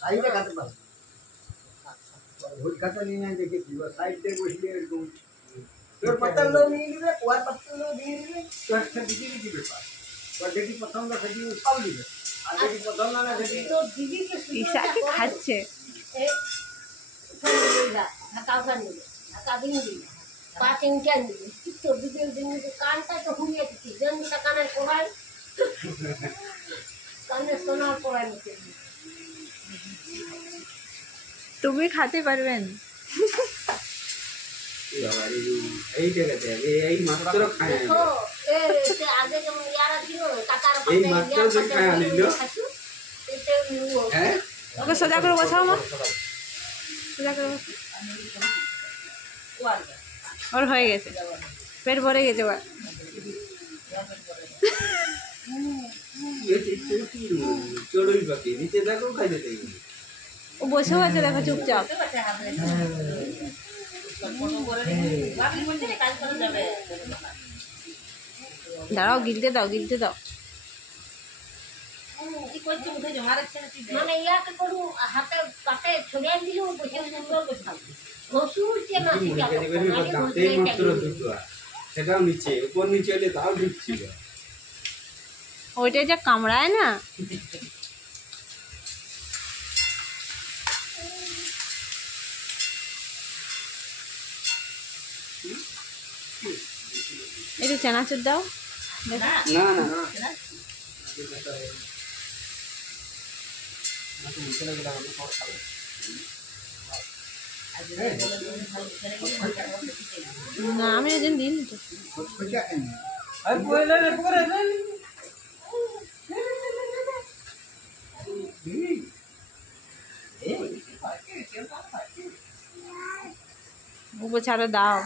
সাইডে খাতে পারবে ভোট খাতা নিয়ে না দেখেছি বা সাইডে বসলে এরকম তোর পাতাগুলো নিয়ে নিবে কুয়ার পাতাগুলো দিয়ে দিবে তোর দিদি দিদি ব্যাপার তোর যেটি পছন্দ সেটি সব দিবে আর যেটি পছন্দ না সেটি তো দিদিকে ঈশাকে খাচ্ছে ঢাকা নিবে ঢাকা দিয়ে দিবে 5 ইঞ্চি নিবে তো দিদির দিনে কানটা তো হুইয়ে দিচ্ছি জন্মটা কানের কোড়ায় কানে সোনার কোড়ায় নিতে তুমি খাতে পারবেন এই জায়গাতে এই মাত্র খায় দেখো এতে আগে যেমন ইয়ারা ছিল টাকার এই মাত্র যে খায় আনিল এতে হ্যাঁ ওকে সোজা করে বসাও মা সোজা করে বসাও ওর হয়ে গেছে পেট ভরে গেছে ওর চড়ুই পাখি নিচে দেখো খাইতে দেয় ও বসেও আছে দেখো চুপচাপ দাঁড়াও গিলতে দাও গিলতে দাও মানে ইয়াকে করু হাতে কাটে ছড়িয়ে দিল বসে সুন্দর বসাল ঘষুর চেনা দাঁতেই মাত্র দুটো সেটাও নিচে উপর নিচে হলে তাও ঢুকছিল ওইটা যা কামড়ায় না একটু চানাচুর দাও না না না আমি ওই দিন দিন তো উপর ছাড়ো দাও